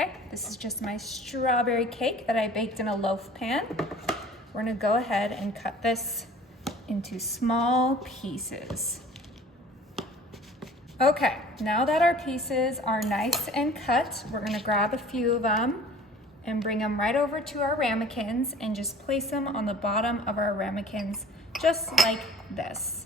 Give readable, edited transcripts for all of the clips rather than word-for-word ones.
Okay, this is just my strawberry cake that I baked in a loaf pan. We're gonna go ahead and cut this into small pieces. Okay, now that our pieces are nice and cut, we're gonna grab a few of them and bring them right over to our ramekins and just place them on the bottom of our ramekins, just like this.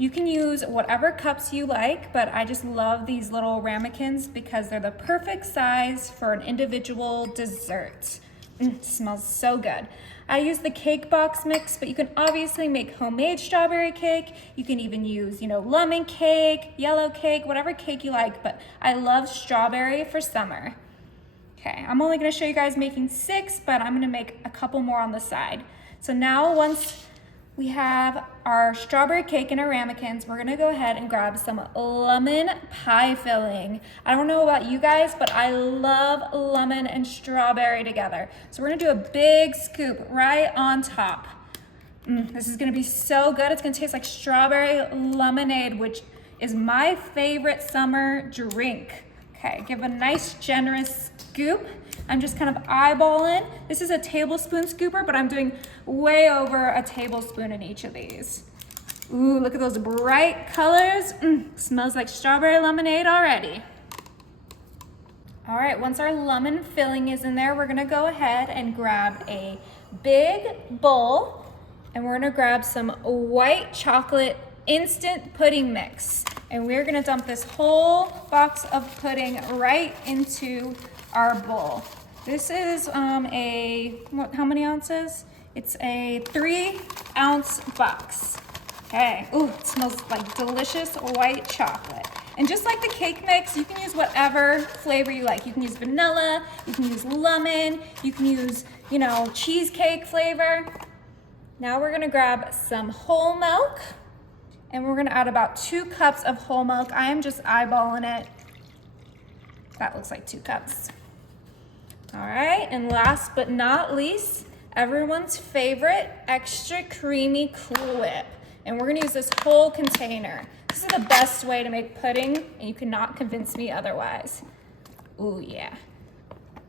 You can use whatever cups you like, but I just love these little ramekins because they're the perfect size for an individual dessert. It smells so good. I use the cake box mix, but you can obviously make homemade strawberry cake. You can even use, lemon cake, yellow cake, whatever cake you like, but I love strawberry for summer. Okay, I'm only gonna show you guys making 6, but I'm gonna make a couple more on the side. So now once we have our strawberry cake in our ramekins, we're gonna go ahead and grab some lemon pie filling. I don't know about you guys, but I love lemon and strawberry together. So we're gonna do a big scoop right on top. This is gonna be so good. It's gonna taste like strawberry lemonade, which is my favorite summer drink. Okay, give a nice generous scoop. I'm just kind of eyeballing. This is a tablespoon scooper, but I'm doing way over a tablespoon in each of these. Ooh, look at those bright colors. Smells like strawberry lemonade already. All right, once our lemon filling is in there, we're gonna go ahead and grab a big bowl, and we're gonna grab some white chocolate instant pudding mix. And we're gonna dump this whole box of pudding right into our bowl. This is how many ounces? It's a 3-ounce box. Okay, ooh, it smells like delicious white chocolate. And just like the cake mix, you can use whatever flavor you like. You can use vanilla, you can use lemon, you can use, cheesecake flavor. Now we're gonna grab some whole milk, and we're gonna add about 2 cups of whole milk. I am just eyeballing it. That looks like 2 cups. All right, and last but not least, everyone's favorite extra creamy Cool Whip. And we're gonna use this whole container. This is the best way to make pudding, and you cannot convince me otherwise. Ooh, yeah.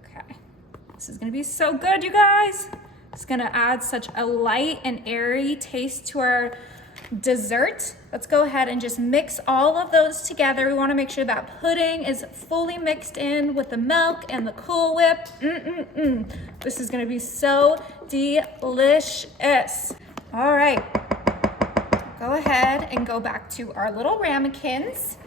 Okay, this is gonna be so good, you guys. It's gonna add such a light and airy taste to our dessert. Let's go ahead and just mix all of those together. We want to make sure that pudding is fully mixed in with the milk and the Cool Whip. This is going to be so delicious. All right, go ahead and go back to our little ramekins,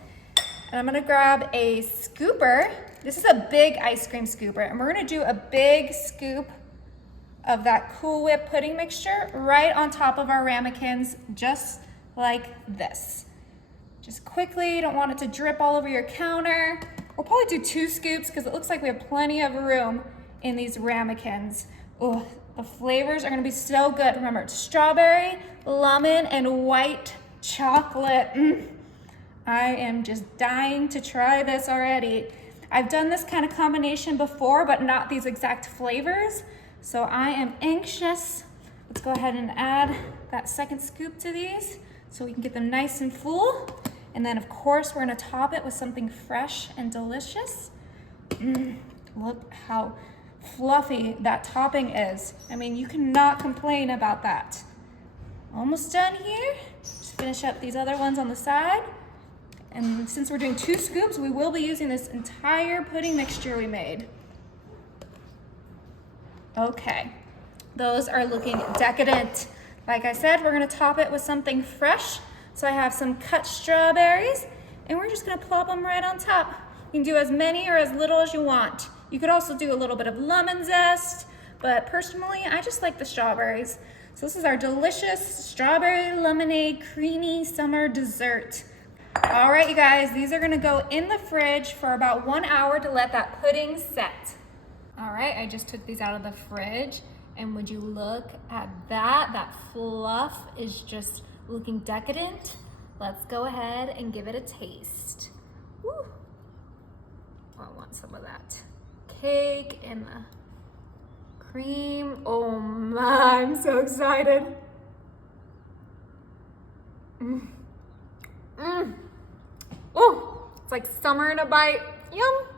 and I'm going to grab a scooper. This is a big ice cream scooper, and we're going to do a big scoop of that Cool Whip pudding mixture right on top of our ramekins, just like this. Just quickly, you don't want it to drip all over your counter. We'll probably do 2 scoops because it looks like we have plenty of room in these ramekins. Oh, the flavors are gonna be so good. Remember, it's strawberry, lemon, and white chocolate. I am just dying to try this already. I've done this kind of combination before, but not these exact flavors. So I am anxious. Let's go ahead and add that second scoop to these so we can get them nice and full. And then of course, we're gonna top it with something fresh and delicious. Look how fluffy that topping is. I mean, you cannot complain about that. Almost done here. Just finish up these other ones on the side. And since we're doing 2 scoops, we will be using this entire pudding mixture we made. Okay, those are looking decadent. Like I said, we're gonna top it with something fresh. So I have some cut strawberries, and we're just gonna plop them right on top. You can do as many or as little as you want. You could also do a little bit of lemon zest, but personally, I just like the strawberries. So this is our delicious strawberry lemonade creamy summer dessert. All right, you guys, these are gonna go in the fridge for about 1 hour to let that pudding set. All right, I just took these out of the fridge, and would you look at that? That fluff is just looking decadent. Let's go ahead and give it a taste. Woo. I want some of that cake and the cream. Oh my, I'm so excited. Oh, it's like summer in a bite. Yum.